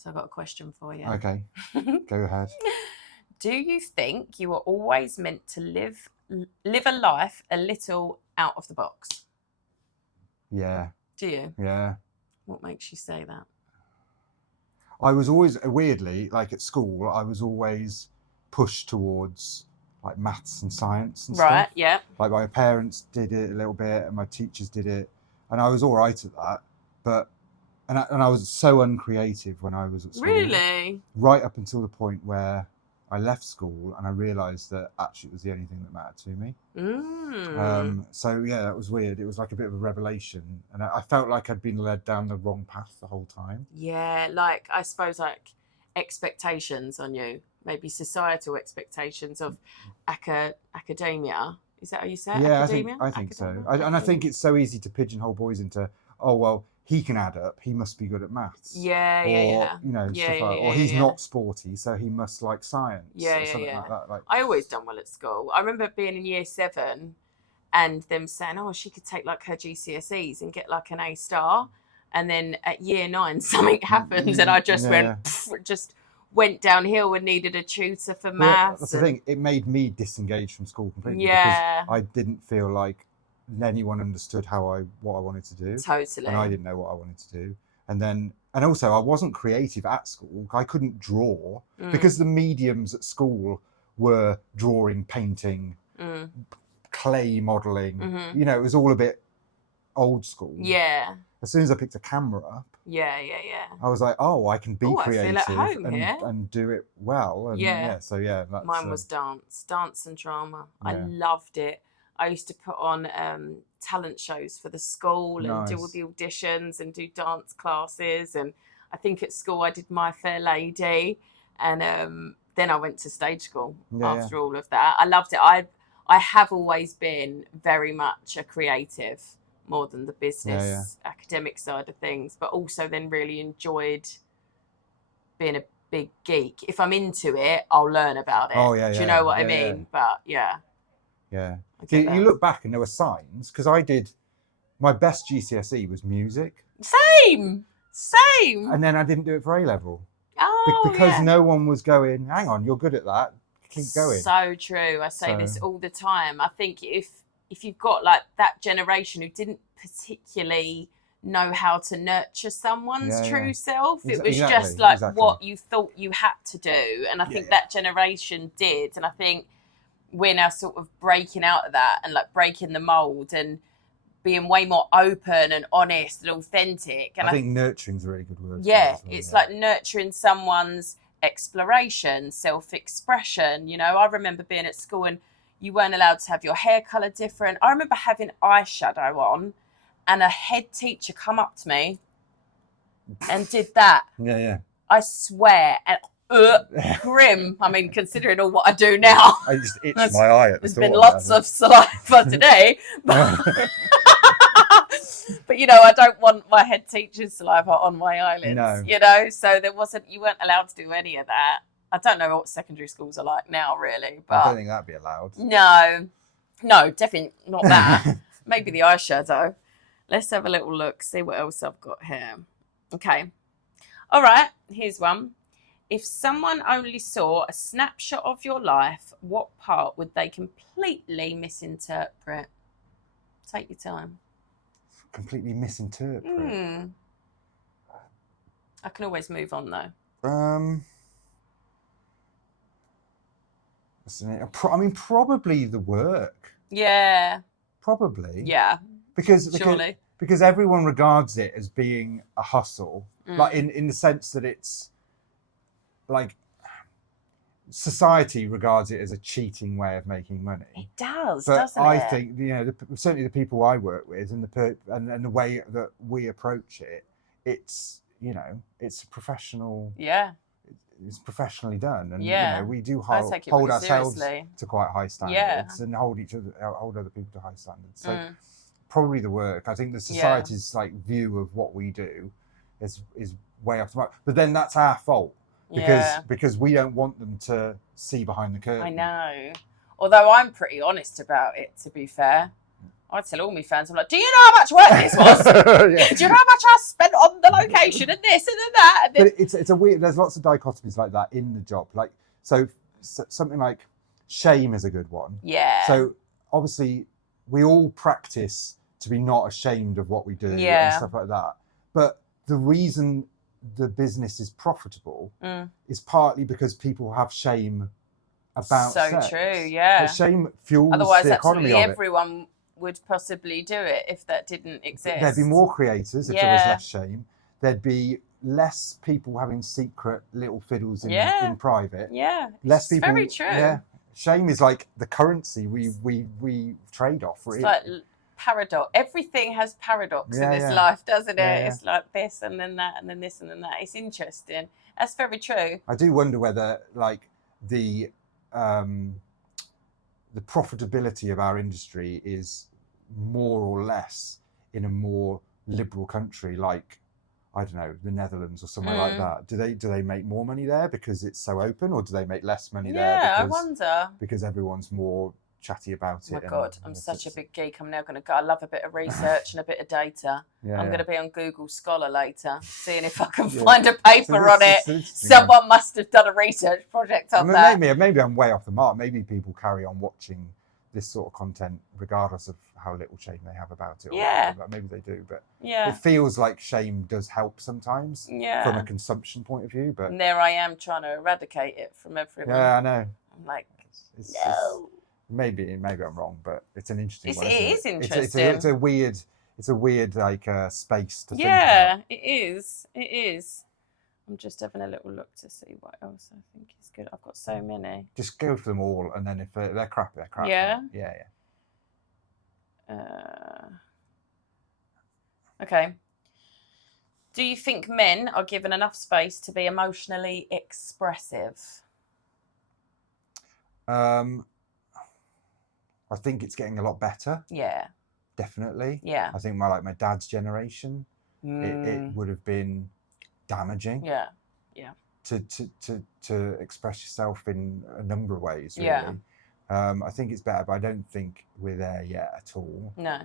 So I've got a question for you. Okay, go ahead. Do you think you were always meant to live a life a little out of the box? Yeah. Do you? Yeah. What makes you say that? I was always, weirdly, like at school, I was always pushed towards like maths and science and Right, stuff. yeah. Like my parents did it a little bit and my teachers did it. And I was all right at that. But, and I was so uncreative when I was at school. Really? Right up until the point where I left school and I realised that actually it was the only thing that mattered to me. So yeah, that was weird. It was like a bit of a revelation, and I felt like I'd been led down the wrong path the whole time. Yeah, like I suppose like expectations on you, maybe societal expectations of academia. Is that how you say it? Yeah, Academia? I think so. And I think it's so easy to pigeonhole boys into, oh well, he can add up, he must be good at maths. Yeah, or, yeah. You know, Yeah, stuff yeah, like, yeah, or he's yeah. not sporty, so he must like science. Yeah, or yeah, something yeah. like that. Like, I always done well at school. I remember being in year 7 and them saying, oh, she could take like her GCSEs and get like an A star. And then at year 9, something happened and I just went downhill and needed a tutor for maths. That's the thing. It made me disengage from school completely. Yeah. Because I didn't feel like anyone understood what I wanted to do. Totally. And I didn't know what I wanted to do. And also I wasn't creative at school. I couldn't draw because the mediums at school were drawing, painting, clay modelling. You know, it was all a bit old school. Yeah. As soon as I picked a camera up, I was like, oh, I can be creative I feel at home and do it well. And that's, mine was dance and drama. Yeah. I loved it. I used to put on talent shows for the school and do all the auditions and do dance classes. And I think at school I did My Fair Lady. And then I went to stage school after all of that. I loved it. I have always been very much a creative, more than the business academic side of things, but also then really enjoyed being a big geek. If I'm into it, I'll learn about it. Oh, yeah, Do you know what I mean? Yeah. But yeah. Yeah. You look back and there were signs, because I did, my best GCSE was music. Same. And then I didn't do it for A-level. Oh, because no one was going, hang on, you're good at that. Keep going. So true. I say this all the time. I think if you've got like that generation who didn't particularly know how to nurture someone's true self, it was just like what you thought you had to do. And I think that generation did. And I think we're now sort of breaking out of that and like breaking the mold and being way more open and honest and authentic. And I think nurturing's a really good word. Yeah, it's like nurturing someone's exploration, self-expression. You know, I remember being at school and you weren't allowed to have your hair colour different. I remember having eyeshadow on and a head teacher come up to me and did that. Yeah. I swear. And grim. I mean, considering all what I do now. I just itched my eye at the There's been lots of saliva today. But, you know, I don't want my head teacher's saliva on my eyelids. No. You know, so you weren't allowed to do any of that. I don't know what secondary schools are like now, really. But I don't think that'd be allowed. No, definitely not that. Maybe the eyeshadow. Let's have a little look, see what else I've got here. Okay. All right, here's one. If someone only saw a snapshot of your life, what part would they completely misinterpret? Take your time. Completely misinterpret? I can always move on, though. I mean, probably the work. Yeah. Probably. Yeah. Because everyone regards it as being a hustle, like in the sense that it's like society regards it as a cheating way of making money. It does, but doesn't it? I think, you know, certainly the people I work with and the way that we approach it, it's, you know, it's professional. Yeah. It's professionally done, and you know, we do hold ourselves to quite high standards and hold other people to high standards. So probably the work. I think the society's like view of what we do is way off the mark. But then that's our fault because we don't want them to see behind the curtain. I know. Although I'm pretty honest about it, to be fair. I tell all my fans, I'm like, do you know how much work this was? Yeah. Do you know how much I spent on the location and this and then that? And then... But it's a weird, there's lots of dichotomies like that in the job. Like, so something like shame is a good one. Yeah. So obviously we all practice to be not ashamed of what we do and stuff like that. But the reason the business is profitable is partly because people have shame about sex. So true, yeah. But shame fuels Otherwise, the economy of it. Everyone would possibly do it if that didn't exist. There'd be more creators if there was less shame. There'd be less people having secret little fiddles in private. Yeah, less people. Very true. Yeah, shame is like the currency we trade off. Really. It's like paradox. Everything has paradox in this life, doesn't it? Yeah. It's like this and then that and then this and then that. It's interesting. That's very true. I do wonder whether like the profitability of our industry is more or less in a more liberal country like, I don't know, the Netherlands or somewhere like that. Do they make more money there because it's so open, or do they make less money there? Yeah, I wonder. Because everyone's more chatty about it. Oh my God, I'm such a big geek. I'm now going to go. I love a bit of research and a bit of data. I'm going to be on Google Scholar later, seeing if I can find a paper on it. Someone must have done a research project on that. Maybe I'm way off the mark. Maybe people carry on watching this sort of content regardless of how little shame they have about it. Or maybe they do, but it feels like shame does help sometimes from a consumption point of view. But and there I am trying to eradicate it from everyone. Yeah, I know. I'm like, no. Maybe I'm wrong, but it's an interesting one. It is interesting. It's a weird like space to think about. Yeah, it is. I'm just having a little look to see what else I think is good. I've got so many. Just go for them all, and then if they're crap, they're crap. Yeah. Yeah. Okay. Do you think men are given enough space to be emotionally expressive? I think it's getting a lot better. Yeah. Definitely. Yeah. I think my dad's generation, it would have been damaging. Yeah. Yeah. To express yourself in a number of ways, really. Yeah. I think it's better, but I don't think we're there yet at all. No.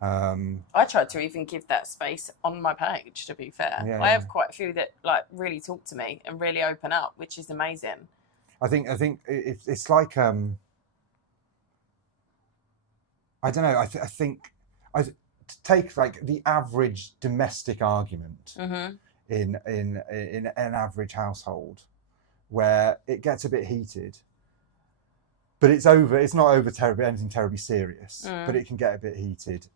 I tried to even give that space on my page, to be fair. Yeah, I have quite a few that like really talk to me and really open up, which is amazing. I think it's like I don't know. I think take like the average domestic argument in an average household, where it gets a bit heated, but it's not over anything terribly serious, but it can get a bit heated.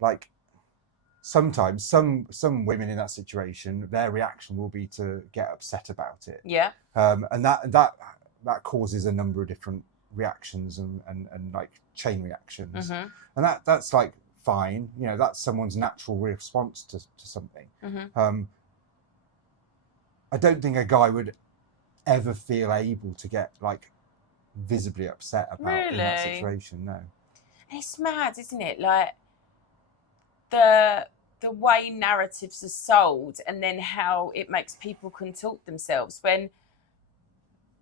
Like sometimes some women in that situation, their reaction will be to get upset about it. Yeah. And that causes a number of different reactions and like chain reactions. And that's like fine, you know, that's someone's natural response to something. I don't think a guy would ever feel able to get like visibly upset about in that situation. No. And it's mad, isn't it? Like the way narratives are sold, and then how it makes people contort themselves when,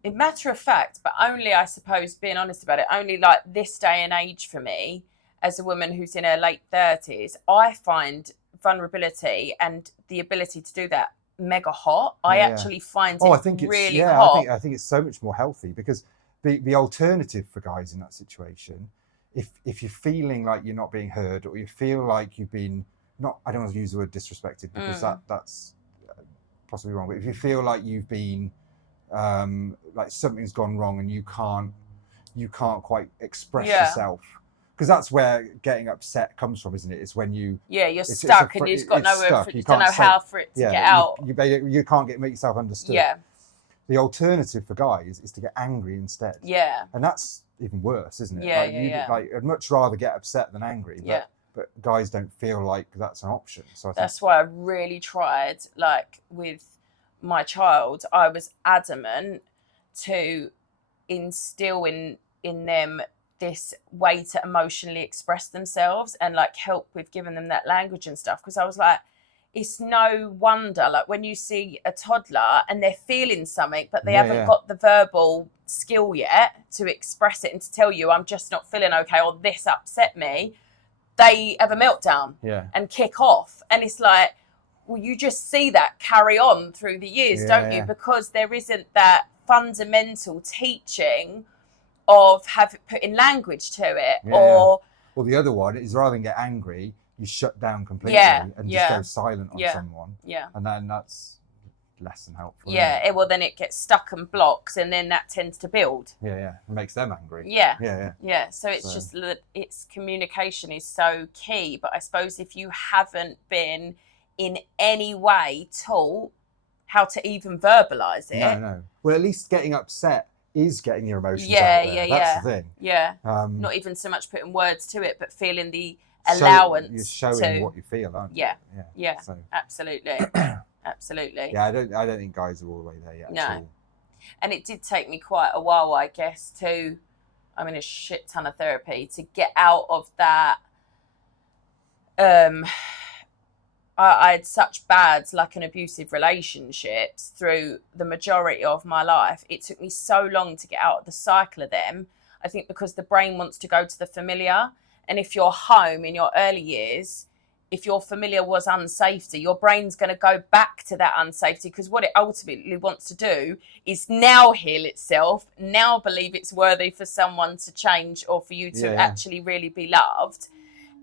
in matter of fact, but only, I suppose, being honest about it, only like this day and age for me, as a woman who's in her late 30s, I find vulnerability and the ability to do that mega hot. I actually find it really hot. I think it's so much more healthy, because the alternative for guys in that situation, if you're feeling like you're not being heard, or you feel like you've been I don't want to use the word disrespected, because that's possibly wrong, but if you feel like you've been like something's gone wrong and you can't quite express yourself, because that's where getting upset comes from, isn't it? It's when you're stuck and you've got nowhere you don't know how for it to get out. You can't make yourself understood. Yeah. The alternative for guys is to get angry instead. Yeah. And that's even worse, isn't it? Yeah, Like, I'd much rather get upset than angry. But guys don't feel like that's an option. So that's why I really tried, like with my child, I was adamant to instill in them this way to emotionally express themselves and like help with giving them that language and stuff. Because I was like, it's no wonder, like when you see a toddler and they're feeling something, but they haven't got the verbal skill yet to express it and to tell you, I'm just not feeling okay, or this upset me, they have a meltdown and kick off. And it's like, well, you just see that carry on through the years, don't you? Because there isn't that fundamental teaching of putting language to it. Or the other one is, rather than get angry, you shut down completely and just go silent on someone. And then that's less than helpful. Well, then it gets stuck and blocks, and then that tends to build. It makes them angry. So it's just that it's communication is so key. But I suppose if you haven't been in any way taught how to even verbalize it. No. Well, at least getting upset is getting your emotions out there. That's the thing. Not even so much putting words to it, but feeling the allowance. You're showing what you feel, aren't you? So. Absolutely. Absolutely. I don't think guys are all the way there yet. No. And it did take me quite a while, I guess, a shit ton of therapy to get out of that. I had such bad, like, an abusive relationships through the majority of my life. It took me so long to get out of the cycle of them. I think because the brain wants to go to the familiar. And if you're home in your early years, if your familiar was unsafety, your brain's going to go back to that unsafety, because what it ultimately wants to do is now heal itself, now believe it's worthy for someone to change or for you to actually really be loved.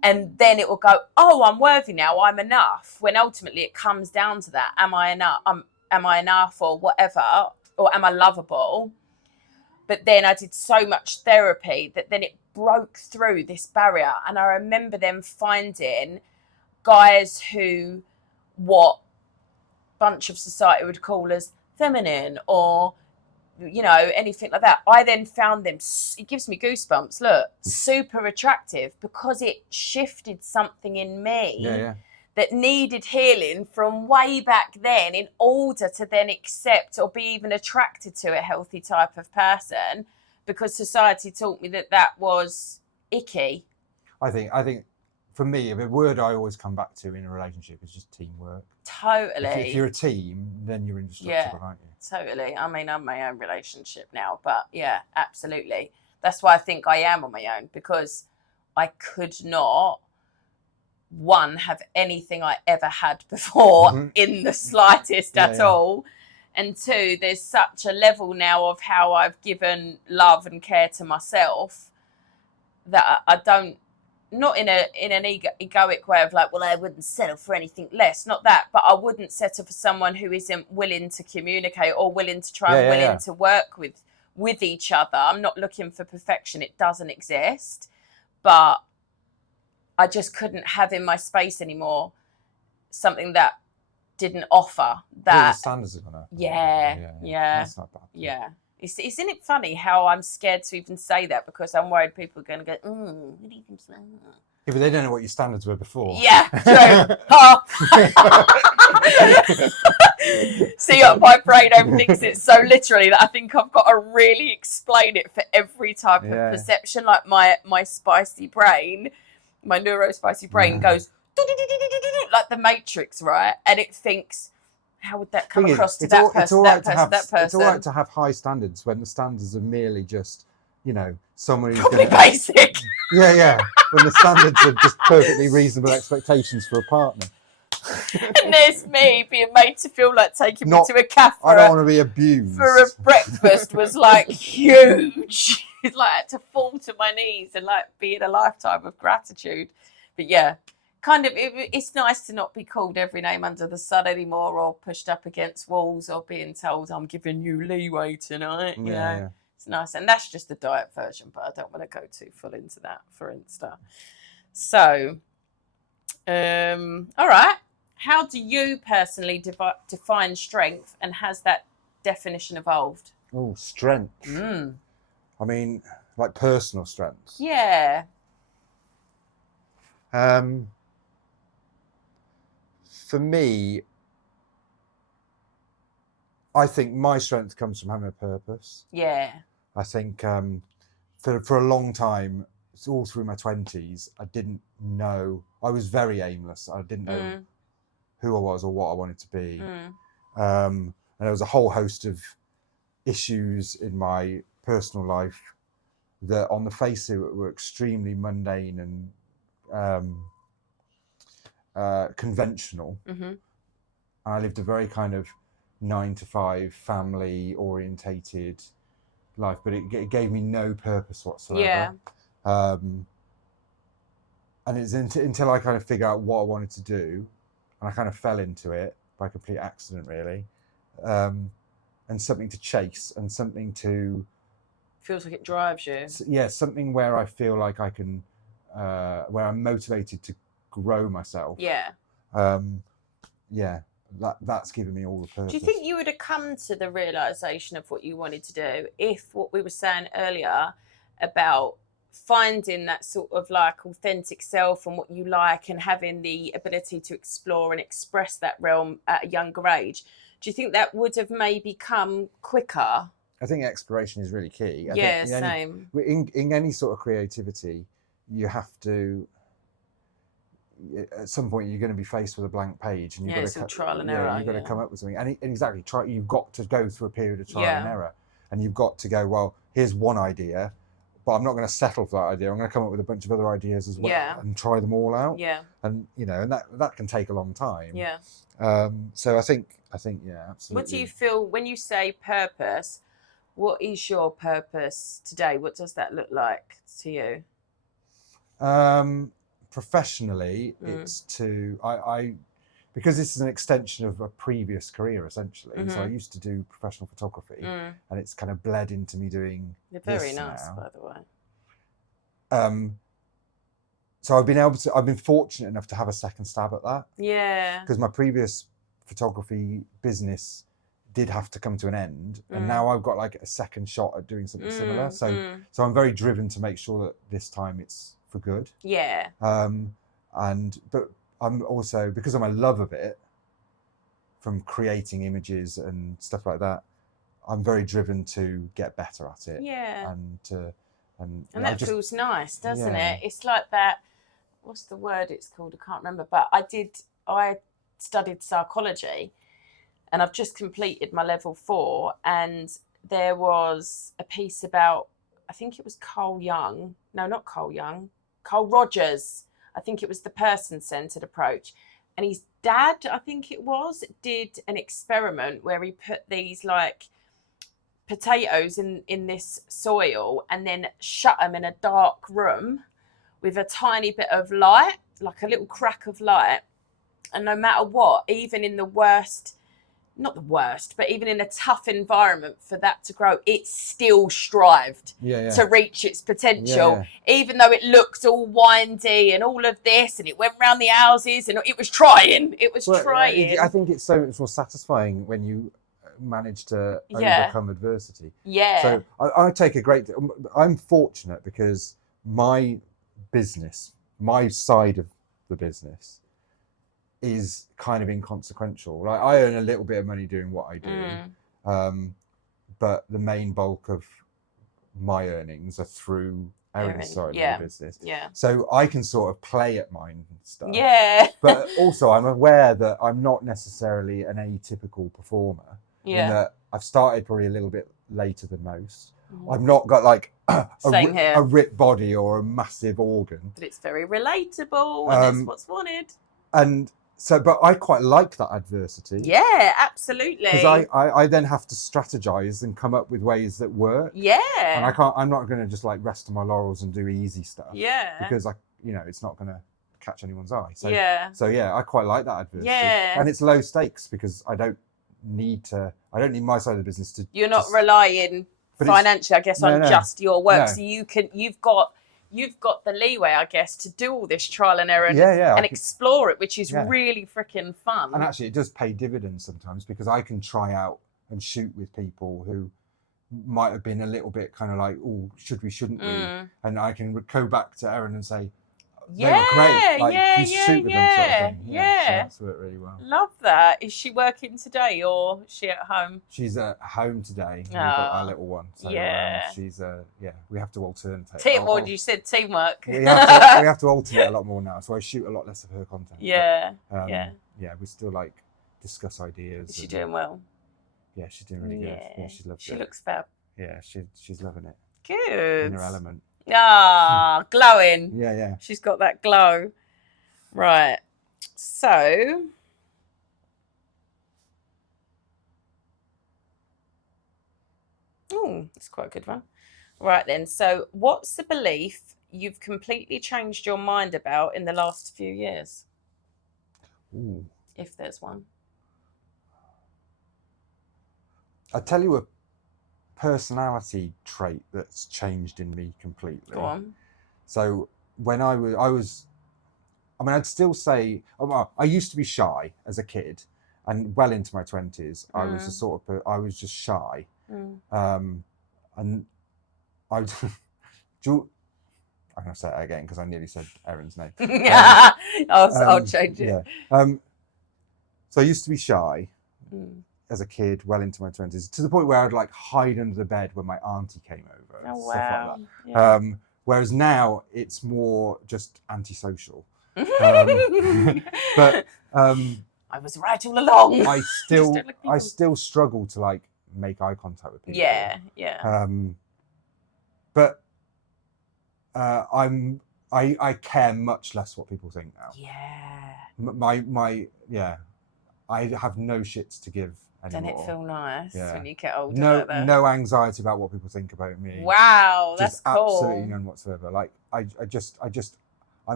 And then it will go, oh, I'm worthy now, I'm enough. When ultimately it comes down to that, am I enough? Am I enough, or whatever? Or am I lovable? But then I did so much therapy that then it broke through this barrier. And I remember them finding guys who what bunch of society would call as feminine, or anything like that. I then found them, it gives me goosebumps, look, super attractive, because it shifted something in me that needed healing from way back then in order to then accept or be even attracted to a healthy type of person, because society taught me that was icky. I think for me, the word I always come back to in a relationship is just teamwork. Totally. If you're a team, then you're indestructible, aren't you? Totally. I mean, I'm my own relationship now, but yeah, absolutely. That's why I think I am on my own, because I could not, one, have anything I ever had before in the slightest at all. And two, there's such a level now of how I've given love and care to myself that I don't, not in an egoic way of like, well, I wouldn't settle for anything less. Not that, but I wouldn't settle for someone who isn't willing to communicate or willing to try and willing to work with each other. I'm not looking for perfection. It doesn't exist. But I just couldn't have in my space anymore something that didn't offer that. The standards are gonna. Yeah. That's not bad. Yeah. Isn't it funny how I'm scared to even say that, because I'm worried people are going to go, what do you think? Yeah, but they don't know what your standards were before. Yeah, true. See, my brain overthinks it so literally that I think I've got to really explain it for every type of perception. Like my spicy brain, my neurospicy brain goes like the Matrix, right? And it thinks, how would that come across to that person, that person? It's all right to have high standards when the standards are merely just, someone who's probably basic. Yeah. When the standards are just perfectly reasonable expectations for a partner. And there's me being made to feel like taking me to a cafe. I don't want to be abused. For a breakfast was like huge. It's like I had to fall to my knees and like be in a lifetime of gratitude. But yeah. Kind of, it's nice to not be called every name under the sun anymore, or pushed up against walls, or being told I'm giving you leeway tonight. You know, it's nice, and that's just the diet version. But I don't want to go too full into that for Insta. So, all right. How do you personally define strength, and has that definition evolved? Oh, strength. I mean, like personal strength. Yeah. For me, I think my strength comes from having a purpose. Yeah. I think for a long time, all through my 20s, I didn't know. I was very aimless. I didn't know who I was or what I wanted to be. And there was a whole host of issues in my personal life that on the face of it were extremely mundane and conventional. And I lived a very kind of 9-to-5 family orientated life, but it gave me no purpose whatsoever. And it's until I kind of figured out what I wanted to do, and I kind of fell into it by complete accident, really. And something to chase, and something to... Feels like it drives you. Yeah, something where I feel like I can, where I'm motivated to grow myself. Yeah. That's given me all the purpose. Do you think you would have come to the realisation of what you wanted to do if what we were saying earlier about finding that sort of like authentic self and what you like and having the ability to explore and express that realm at a younger age, do you think that would have maybe come quicker? I think exploration is really key. Same. In any sort of creativity, you have to, at some point you're going to be faced with a blank page, and you've got to trial and error. You've got to come up with something, and exactly, you've got to go through a period of trial and error, and you've got to go, well, here's one idea, but I'm not going to settle for that idea. I'm going to come up with a bunch of other ideas as well, and try them all out. And and that can take a long time. So I think absolutely. What do you feel when you say purpose? What is your purpose today? What does that look like to you? Professionally, it's to because this is an extension of a previous career, essentially. So I used to do professional photography, and it's kind of bled into me doing. They're very nice, now. By the way. So I've been fortunate enough to have a second stab at that. Yeah. Because my previous photography business did have to come to an end, and now I've got like a second shot at doing something similar. So I'm very driven to make sure that this time it's for good. Yeah. But I'm also, because of my love of it, from creating images and stuff like that, I'm very driven to get better at it. Yeah. And that feels nice, doesn't it? It's like that. What's the word it's called? I can't remember. But I studied psychology, and I've just completed my level 4, and there was a piece about, I think it was Carl Rogers. I think it was the person-centered approach. And his dad, I think it was, did an experiment where he put these like potatoes in this soil and then shut them in a dark room with a tiny bit of light, like a little crack of light. And no matter what, even in the worst, not the worst, but even in a tough environment for that to grow, it still strived to reach its potential, even though it looked all windy and all of this, and it went round the houses, and it was trying. I think it's so much more satisfying when you manage to overcome adversity. So I take I'm fortunate because my business, my side of the business, is kind of inconsequential. Like, I earn a little bit of money doing what I do, but the main bulk of my earnings are through Erin's side of the business. So I can sort of play at mine and stuff. But also I'm aware that I'm not necessarily an atypical performer. In that I've started probably a little bit later than most. I've not got like a ripped body or a massive organ. But it's very relatable, and it's what's wanted. And so, but I quite like that adversity. Yeah, absolutely. Because I then have to strategize and come up with ways that work. Yeah. And I'm not going to just like rest on my laurels and do easy stuff. Yeah. Because it's not going to catch anyone's eye. So I quite like that adversity. Yeah. And it's low stakes because I don't need my side of the business to. You're not relying financially, I guess, on just your work. No. So you've got the leeway, I guess, to do all this trial and error and explore it, which is really freaking fun. And actually, it does pay dividends sometimes because I can try out and shoot with people who might have been a little bit kind of like, oh, should we, shouldn't we? And I can go back to Erin and say, they were great. Like, you shoot with them sort of thing. So that's worked really well. Love that. Is she working today or is she at home? She's at home today. We've got our little one. So she's we have to alternate. You said teamwork. We have to alternate a lot more now. So I shoot a lot less of her content. we still like discuss ideas. Is she doing well? Yeah, she's doing really good. Yeah, she's loved it. She looks fab. Yeah, she's loving it. Good. In her element. Ah, glowing. Yeah. She's got that glow. Right. So, that's quite a good one. Right then. So, what's the belief you've completely changed your mind about in the last few years? Ooh. If there's one. I'll tell you a personality trait that's changed in me completely. Go on. So when I'd still say, I used to be shy as a kid, and well into my 20s, I was I was just shy. And I'm going to say it again because I nearly said Erin's name. I'll change it. Yeah. So I used to be shy as a kid, well into my 20s, to the point where I'd like hide under the bed when my auntie came over and stuff like that. Yeah. Whereas now it's more just antisocial. But I was right all along. I still struggle to like make eye contact with people. Yeah. But I care much less what people think now. Yeah. I have no shits to give anymore. Doesn't it feel nice when you get older? No anxiety about what people think about me. Wow, that's cool. Absolutely none whatsoever. Like I'm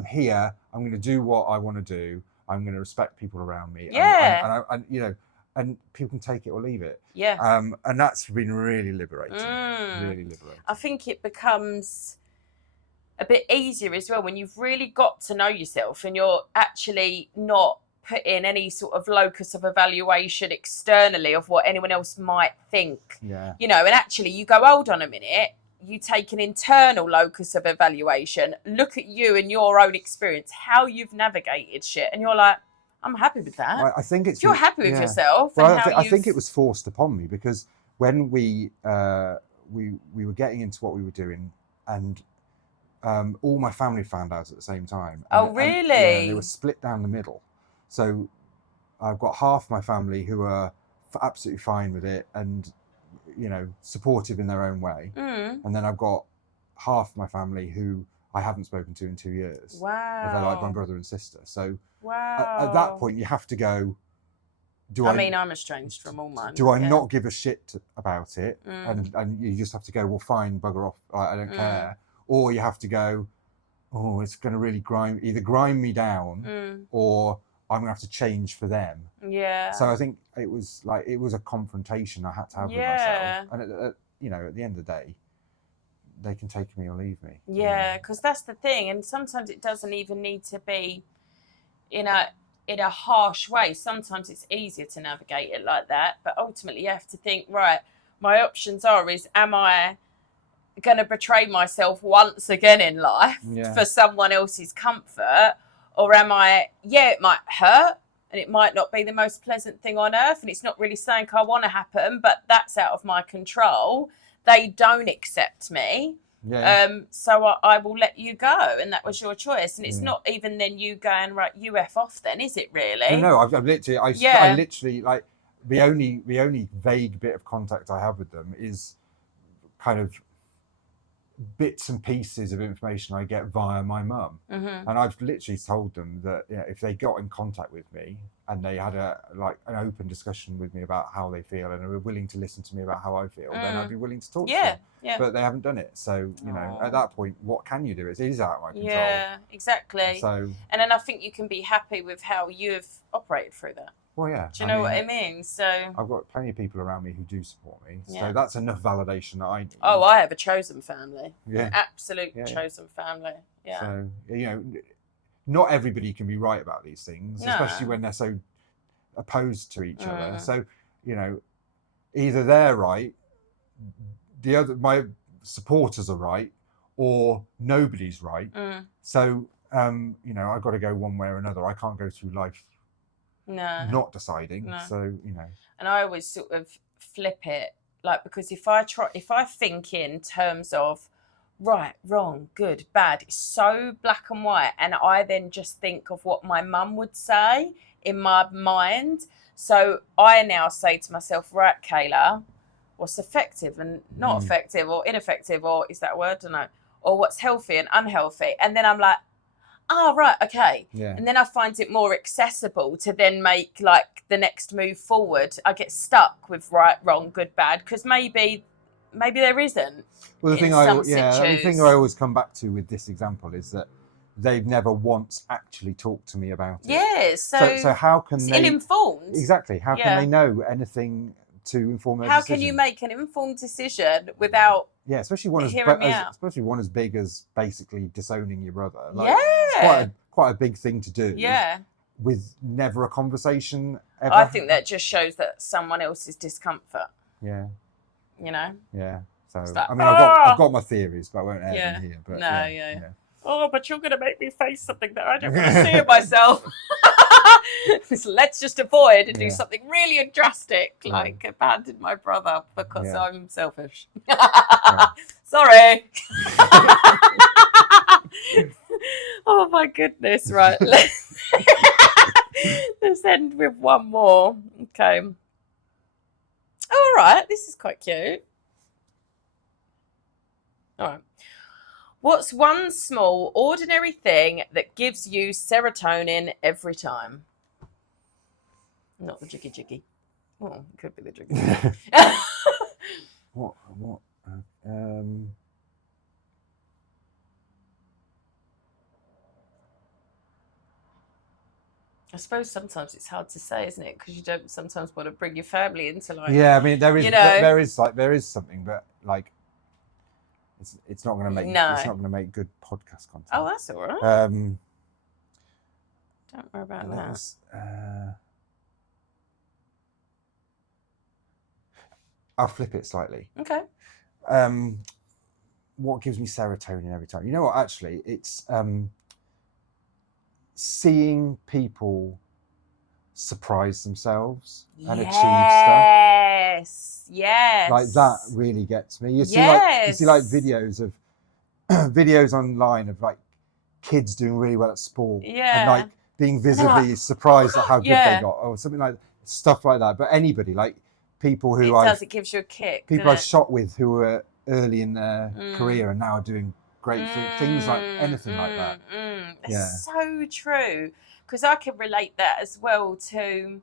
here. I'm going to do what I want to do. I'm going to respect people around me. Yeah. And people can take it or leave it. Yeah. And that's been really liberating. Really liberating. I think it becomes a bit easier as well when you've really got to know yourself and you're actually not put in any sort of locus of evaluation externally of what anyone else might think. Yeah. And actually you go, hold on a minute, you take an internal locus of evaluation, look at you and your own experience, how you've navigated shit, and you're like, I'm happy with that. I think you're happy with yourself. Well, I think it was forced upon me because when we were getting into what we were doing, and all my family found out at the same time. Really? And they were split down the middle. So I've got half my family who are absolutely fine with it and, supportive in their own way. And then I've got half my family who I haven't spoken to in 2 years. Wow. They're like my brother and sister. So wow. At that point, you have to go, I'm estranged from all mine. Do I not give a shit about it? And you just have to go, well, fine, bugger off. I don't care. Or you have to go, it's going to really grind me down, or I'm going to have to change for them. Yeah. So I think it was a confrontation I had to have with myself. And at the end of the day, they can take me or leave me. Yeah, because that's the thing. And sometimes it doesn't even need to be in a harsh way. Sometimes it's easier to navigate it like that. But ultimately you have to think, right, my options am I going to betray myself once again in life for someone else's comfort? Or am I, it might hurt and it might not be the most pleasant thing on earth and it's not really something I want to happen, but that's out of my control. They don't accept me. Yeah. So I will let you go. And that was your choice. And it's not even then you going, right, you F off then, is it really? No, I literally, like, the only vague bit of contact I have with them is kind of bits and pieces of information I get via my mum. And I've literally told them that if they got in contact with me and they had an open discussion with me about how they feel and were willing to listen to me about how I feel, then I'd be willing to talk to them. Yeah. But they haven't done it. So, at that point, what can you do? It is out of my control. Yeah, exactly. So, and then I think you can be happy with how you've operated through that. Well, yeah. Do you know what I mean? So I've got plenty of people around me who do support me. So that's enough validation that I need. Oh, I have a chosen family. Yeah. An absolute chosen family. Yeah. So, not everybody can be right about these things, especially when they're so opposed to each other. So, either they're right, my supporters are right, or nobody's right. So, I've got to go one way or another. I can't go through life not deciding. No. So, And I always sort of flip it, because if I think in terms of right, wrong, good, bad, it's so black and white, and I then just think of what my mum would say, in my mind. So I now say to myself, right, Kayla, what's effective and not effective, or ineffective, or is that a word? I don't know. Or what's healthy and unhealthy. And then I'm like, oh, right, okay. Yeah. And then I find it more accessible to then make like the next move forward. I get stuck with right, wrong, good, bad, because maybe there isn't. Well, the thing I always come back to with this example is that they've never once actually talked to me about it. Yeah, so how can they... ill-informed. Exactly. How can they know anything to inform their decision? How can you make an informed decision without... Yeah, especially one as big as basically disowning your brother. Like, it's quite a big thing to do. Yeah. With never a conversation ever. I think that just shows that someone else's discomfort. Yeah. You know? Yeah. So like, I mean, I've got my theories, but I won't air them here. But yeah. Oh, but you're going to make me face something that I don't want to see of myself. So let's just avoid and do something really drastic, like abandon my brother because I'm selfish. Sorry. Oh my goodness, right. Let's end with one more. Okay. All right, this is quite cute. All right. What's one small, ordinary thing that gives you serotonin every time? Not the jiggy jiggy. Oh, it could be the jiggy jiggy. What? I suppose sometimes it's hard to say, isn't it? Because you don't sometimes want to bring your family into like. Yeah, I mean there is something, but like it's not going to make it's not going to make good podcast content. Oh, that's all right. Don't worry about that. I'll flip it slightly. Okay. What gives me serotonin every time? You know what? Actually, it's seeing people surprise themselves and achieve stuff. Yes. Like that really gets me. You see like videos online of like kids doing really well at sport and like being visibly surprised at how good they got or something like stuff like that. But anybody, like people who it gives you a kick. People I shot with who were early in their career and now are doing great things, like anything like that. It's so true, because I can relate that as well to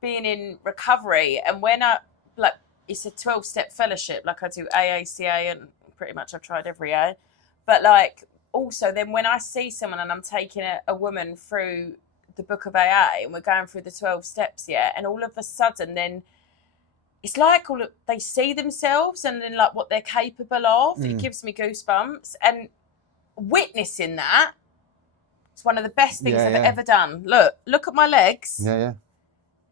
being in recovery. And when it's a 12-step fellowship, like I do AACA and pretty much I've tried every A, but like also then when I see someone and I'm taking a woman through the book of AA and we're going through the 12 steps, and all of a sudden then it's like they see themselves and then like what they're capable of. It gives me goosebumps, and witnessing that is one of the best things I've ever done. Look at my legs. Yeah.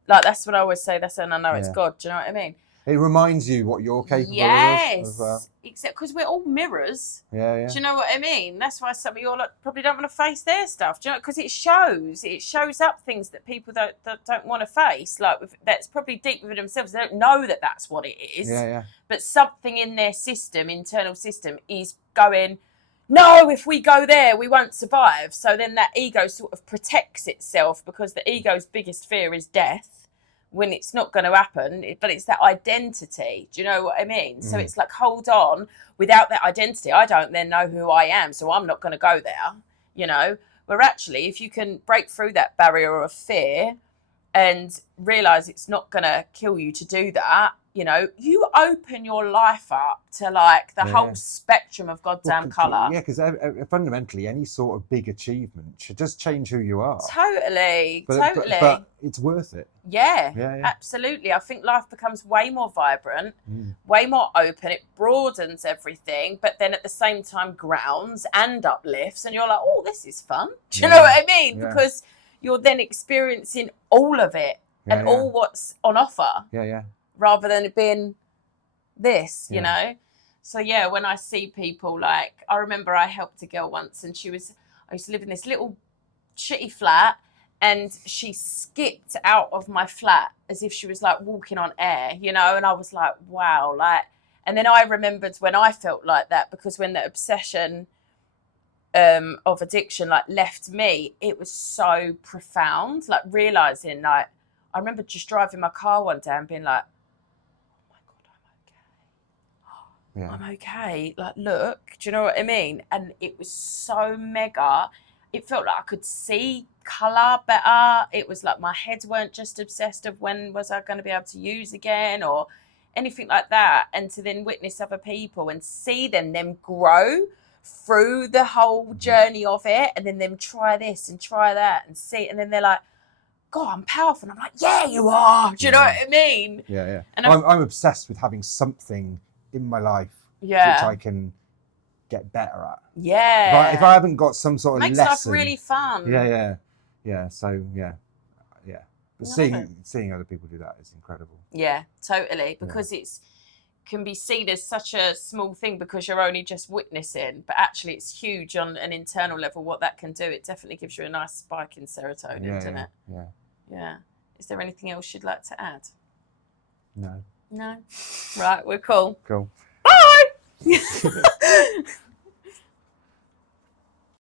Like that's what I always say. That's when I know it's God. Do you know what I mean? It reminds you what you're capable of. Yes, except because we're all mirrors. Yeah. Do you know what I mean? That's why some of you all probably don't want to face their stuff. Do you know? Because it shows up things that people don't want to face. Like that's probably deep within themselves. They don't know that that's what it is. Yeah. But something in their internal system, is going, no, if we go there, we won't survive. So then that ego sort of protects itself, because the ego's biggest fear is death, when it's not going to happen, but it's that identity. Do you know what I mean? So it's like, hold on, without that identity, I don't then know who I am, so I'm not going to go there, you know? Where actually, if you can break through that barrier of fear and realise it's not going to kill you to do that, you know, you open your life up to like the whole spectrum of goddamn colour. Yeah, because fundamentally any sort of big achievement should just change who you are. Totally. But it's worth it. Yeah, absolutely. I think life becomes way more vibrant, way more open. It broadens everything, but then at the same time grounds and uplifts, and you're like, oh, this is fun. Do you know what I mean? Yeah. Because you're then experiencing all of it and all what's on offer. Yeah. Rather than it being this, you know? So, when I see people, like, I remember I helped a girl once, and I used to live in this little shitty flat, and she skipped out of my flat as if she was, like, walking on air, you know? And I was like, wow, like, and then I remembered when I felt like that, because when the obsession of addiction like left me, it was so profound. Like realizing, like, I remember just driving my car one day and being like, oh my God, I'm okay. Like, look, do you know what I mean? And it was so mega. It felt like I could see colour better. It was like my head weren't just obsessed of when was I going to be able to use again or anything like that. And to then witness other people and see them grow through the whole journey of it, and then them try this and try that and see, and then they're like, God, I'm powerful. And I'm like, yeah, you are. Do you know what I mean? Yeah, yeah. And I'm obsessed with having something in my life which I can get better at. Yeah. If I haven't got some sort of makes lesson, life really fun. Yeah. So but seeing other people do that is incredible. Yeah, totally. Because it's can be seen as such a small thing because you're only just witnessing, but actually it's huge on an internal level what that can do. It definitely gives you a nice spike in serotonin, doesn't it? Yeah. Is there anything else you'd like to add? No. Right, we're cool. Cool. Bye!